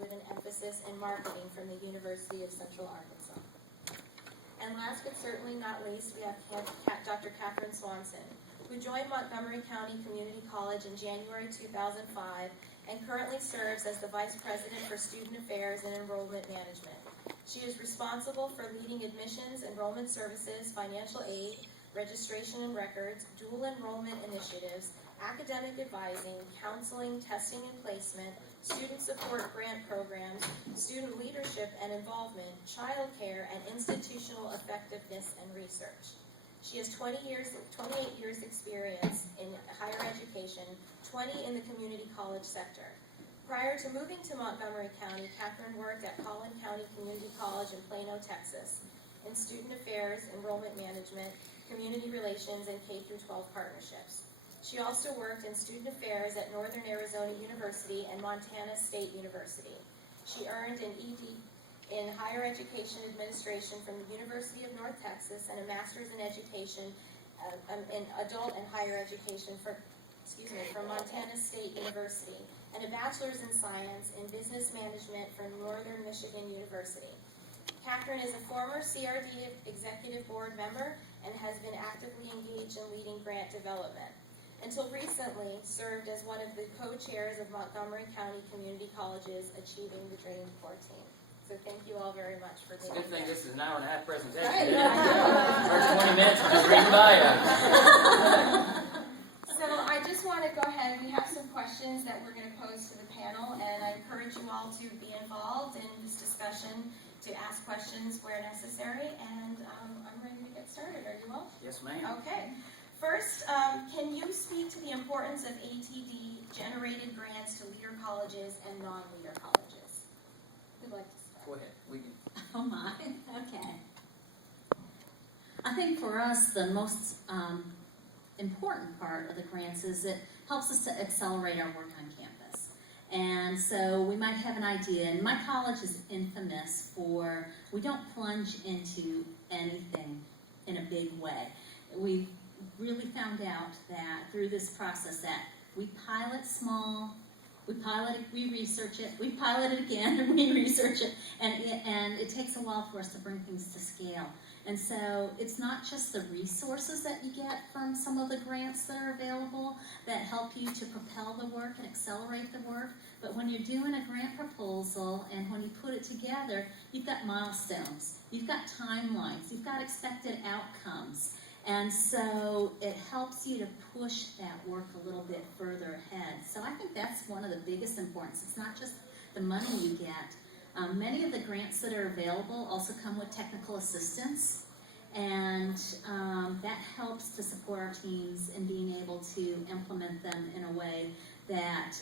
with an emphasis in marketing from the University of Central Arkansas. And last but certainly not least, we have Dr. Catherine Swanson, who joined Montgomery County Community College in January 2005 and currently serves as the Vice President for Student Affairs and Enrollment Management. She is responsible for leading admissions, enrollment services, financial aid, registration and records, dual enrollment initiatives, academic advising, counseling, testing and placement, student support grant programs, student leadership and involvement, child care, and institutional effectiveness and research. She has 28 years experience in higher education, 20 in the community college sector. Prior to moving to Montgomery County, Catherine worked at Collin County Community College in Plano, Texas, in student affairs, enrollment management, community relations, and K-12 partnerships. She also worked in student affairs at Northern Arizona University and Montana State University. She earned an ED in Higher Education Administration from the University of North Texas and a Master's in Education in Adult and Higher Education from Montana State University, and a Bachelor's in Science in Business Management from Northern Michigan University. Catherine is a former CRD Executive Board member and has been actively engaged in leading grant development. Until recently, served as one of the co-chairs of Montgomery County Community College's Achieving the Dream Core team. So thank you all very much for being here. It's a good thing this is an hour and a half presentation. Right. First 20 minutes of just reading bio. So I just want to go ahead. We have some questions that we're going to pose to the panel, and I encourage you all to be involved in this discussion, to ask questions where necessary, and I'm ready to get started. Are you all? Yes, ma'am. Okay. First, can you speak to the importance of ATD-generated grants to leader colleges and non-leader colleges? Who'd like to start? Go ahead. We can. Oh my, okay. I think for us, the most important part of the grants is it helps us to accelerate our work on campus. And so we might have an idea, and my college is infamous for, we don't plunge into anything in a big way. We've really found out that through this process that we pilot small, we pilot it, we research it, we pilot it again, and we research it, and it takes a while for us to bring things to scale. And so it's not just the resources that you get from some of the grants that are available that help you to propel the work and accelerate the work, but when you're doing a grant proposal and when you put it together, you've got milestones, you've got timelines, you've got expected outcomes. And so it helps you to push that work a little bit further ahead. So I think that's one of the biggest importance. It's not just the money you get. Many of the grants that are available also come with technical assistance, and that helps to support our teams in being able to implement them in a way that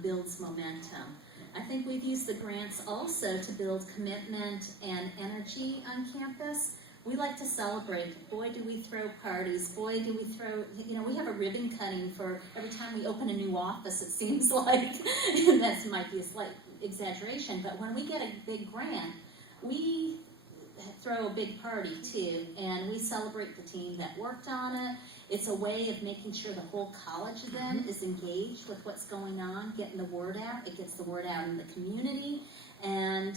builds momentum. I think we've used the grants also to build commitment and energy on campus. We like to celebrate. Boy, do we throw parties. Boy, do we throw, we have a ribbon cutting for every time we open a new office, it seems like. And that might be a slight exaggeration, but when we get a big grant, we throw a big party too, and we celebrate the team that worked on it. It's a way of making sure the whole college then is engaged with what's going on, getting the word out. It gets the word out in the community, and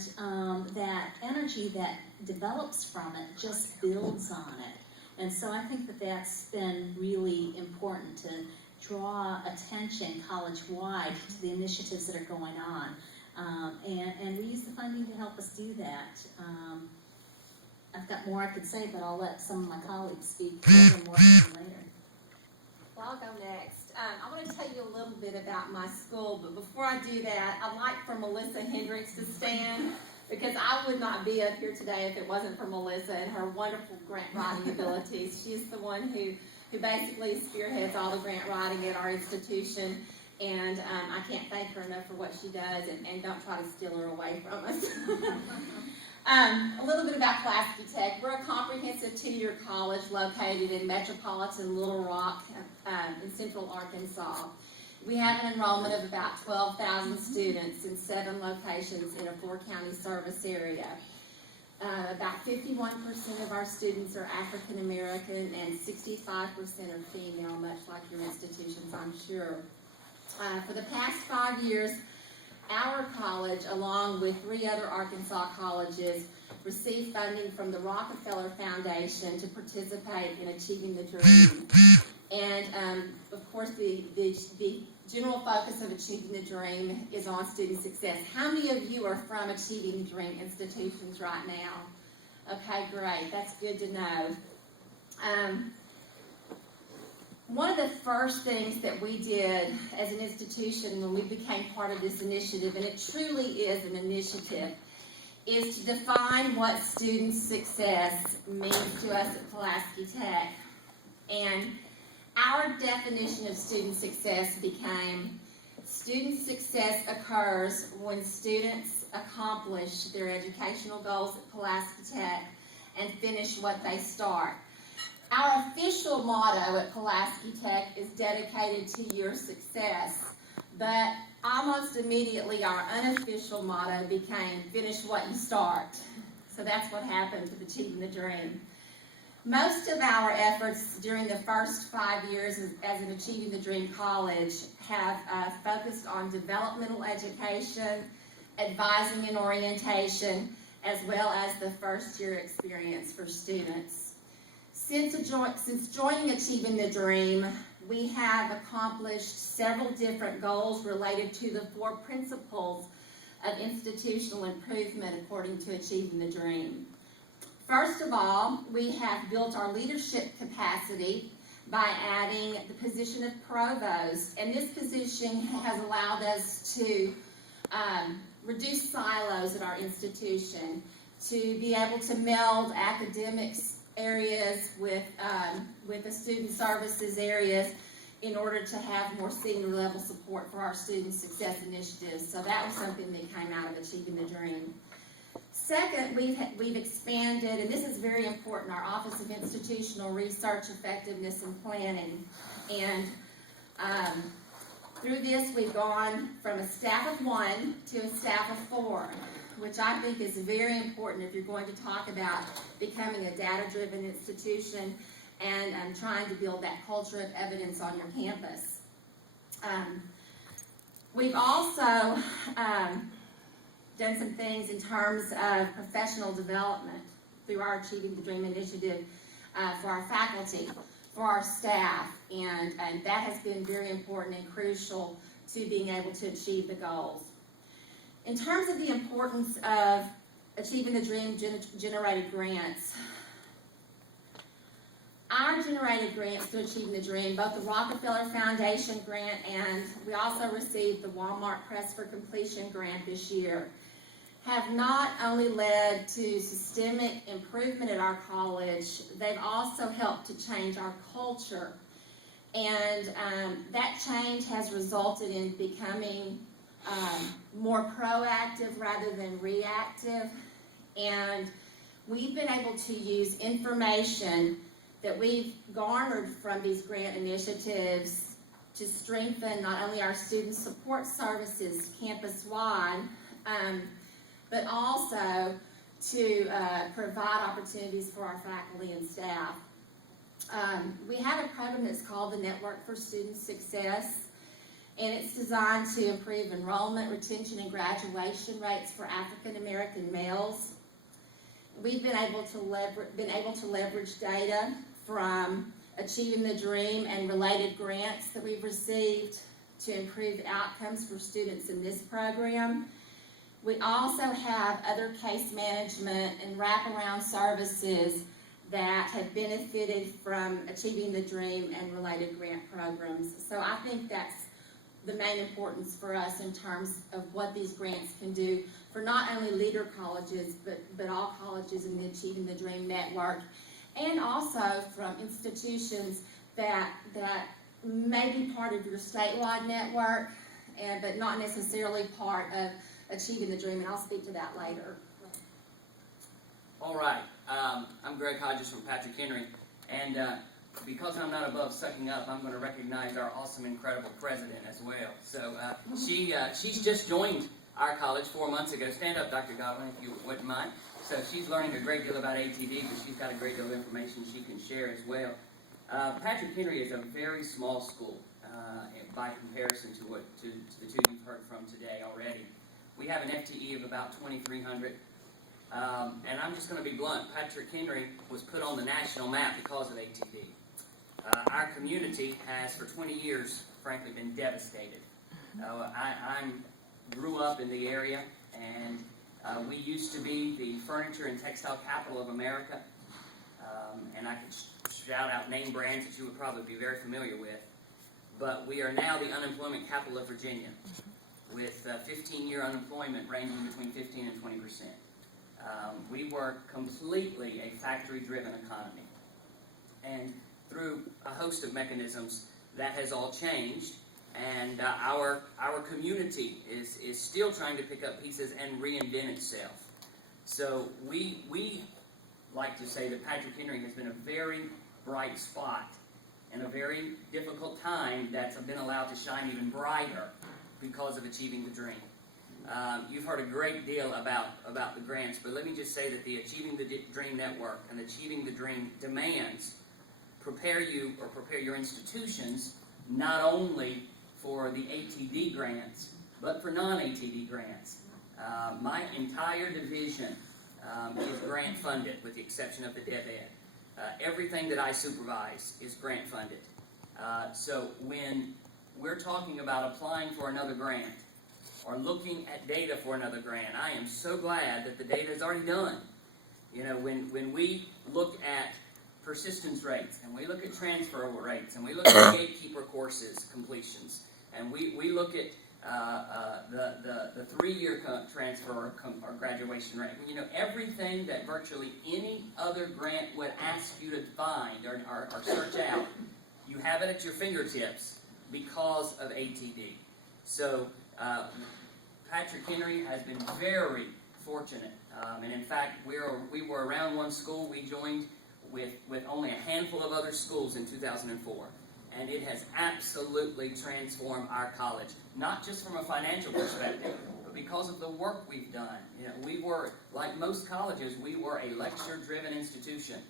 that energy that develops from it just builds on it. And so I think that that's been really important to draw attention college-wide to the initiatives that are going on. And we use the funding to help us do that. I've got more I could say, but I'll let some of my colleagues speak more later. Well, I'll go next. I want to tell you a little bit about my school, but before I do that, I'd like for Melissa Hendricks to stand, because I would not be up here today if it wasn't for Melissa and her wonderful grant writing abilities. She's the one who basically spearheads all the grant writing at our institution, and I can't thank her enough for what she does, and don't try to steal her away from us. A little bit about Pulaski Tech. We're a comprehensive 2-year college located in metropolitan Little Rock in central Arkansas. We have an enrollment of about 12,000 students in 7 locations in a 4-county service area. About 51% of our students are African American and 65% are female, much like your institutions, I'm sure. For the past 5 years, our college, along with 3 other Arkansas colleges, received funding from the Rockefeller Foundation to participate in Achieving the Dream. And of course, the general focus of Achieving the Dream is on student success. How many of you are from Achieving the Dream institutions right now? Okay, great. That's good to know. One of the first things that we did as an institution when we became part of this initiative, and it truly is an initiative, is to define what student success means to us at Pulaski Tech. And our definition of student success became, student success occurs when students accomplish their educational goals at Pulaski Tech and finish what they start. Our official motto at Pulaski Tech is dedicated to your success, but almost immediately our unofficial motto became finish what you start. So that's what happened with Achieving the Dream. Most of our efforts during the first 5 years as an Achieving the Dream college have focused on developmental education, advising and orientation, as well as the first year experience for students. Since joining Achieving the Dream, we have accomplished several different goals related to the 4 principles of institutional improvement according to Achieving the Dream. First of all, we have built our leadership capacity by adding the position of provost, and this position has allowed us to reduce silos at our institution, to be able to meld academics areas with the student services areas in order to have more senior level support for our student success initiatives. So that was something that came out of Achieving the Dream. Second, we've expanded, and this is very important, our Office of Institutional Research Effectiveness and Planning. And through this, we've gone from a staff of 1 to a staff of 4, which I think is very important if you're going to talk about becoming a data-driven institution and trying to build that culture of evidence on your campus. We've also done some things in terms of professional development through our Achieving the Dream initiative for our faculty, for our staff, and that has been very important and crucial to being able to achieve the goals. In terms of the importance of Achieving the Dream generated grants, our generated grants through Achieving the Dream, both the Rockefeller Foundation grant and we also received the Walmart Press for Completion grant this year, have not only led to systemic improvement at our college, they've also helped to change our culture. And that change has resulted in becoming more proactive rather than reactive. And we've been able to use information that we've garnered from these grant initiatives to strengthen not only our student support services campus-wide, but also to provide opportunities for our faculty and staff. We have a program that's called the Network for Student Success, and it's designed to improve enrollment, retention, and graduation rates for African American males. We've been able to leverage data from Achieving the Dream and related grants that we've received to improve outcomes for students in this program. We also have other case management and wraparound services that have benefited from Achieving the Dream and related grant programs. So I think that's the main importance for us in terms of what these grants can do for not only leader colleges, but all colleges in the Achieving the Dream network, and also from institutions that may be part of your statewide network, but not necessarily part of Achieving the Dream, and I'll speak to that later. All right, I'm Greg Hodges from Patrick Henry, and because I'm not above sucking up, I'm going to recognize our awesome, incredible president as well. So she's just joined our college 4 months ago. Stand up, Dr. Godwin, if you wouldn't mind. So she's learning a great deal about ATD, but she's got a great deal of information she can share as well. Patrick Henry is a very small school. by comparison to the two you've heard from today already. We have an FTE of about 2,300. And I'm just going to be blunt. Patrick Henry was put on the national map because of ATD. Our community has, for 20 years, frankly, been devastated. I grew up in the area, and we used to be the furniture and textile capital of America. And I could shout out name brands that you would probably be very familiar with. But we are now the unemployment capital of Virginia, with 15-year unemployment ranging between 15 and 20%. We were completely a factory-driven economy. And through a host of mechanisms, that has all changed. And our community is still trying to pick up pieces and reinvent itself. So we like to say that Patrick Henry has been a very bright spot in a very difficult time that's been allowed to shine even brighter because of achieving the dream. You've heard a great deal about the grants, but let me just say that the Achieving the Dream Network and Achieving the Dream demands prepare your institutions not only for the ATD grants, but for non-ATD grants. My entire division is grant funded, with the exception of the DevEd. Everything that I supervise is grant funded. So when we're talking about applying for another grant or looking at data for another grant, I am so glad that the data is already done. You know, when we look at persistence rates, and we look at transfer rates, and we look at gatekeeper courses completions, and we look at the 3-year transfer or graduation rate. You know, everything that virtually any other grant would ask you to find or search out, you have it at your fingertips because of ATD. So Patrick Henry has been very fortunate. And in fact, we were around one school. We joined with only a handful of other schools in 2004. And it has absolutely transformed our college, not just from a financial perspective, but because of the work we've done. You know, we were, like most colleges, we were a lecture-driven institution.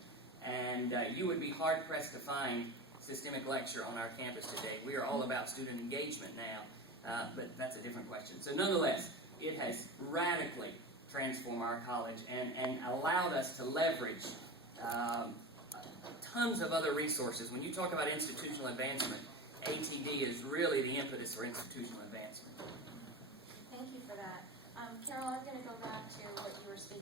And you would be hard-pressed to find systemic lecture on our campus today. We are all about student engagement now, but that's a different question. So nonetheless, it has radically transformed our college and allowed us to leverage tons of other resources. When you talk about institutional advancement, ATD is really the impetus for institutional advancement. Thank you for that. Carol, I'm going to go back to what you were speaking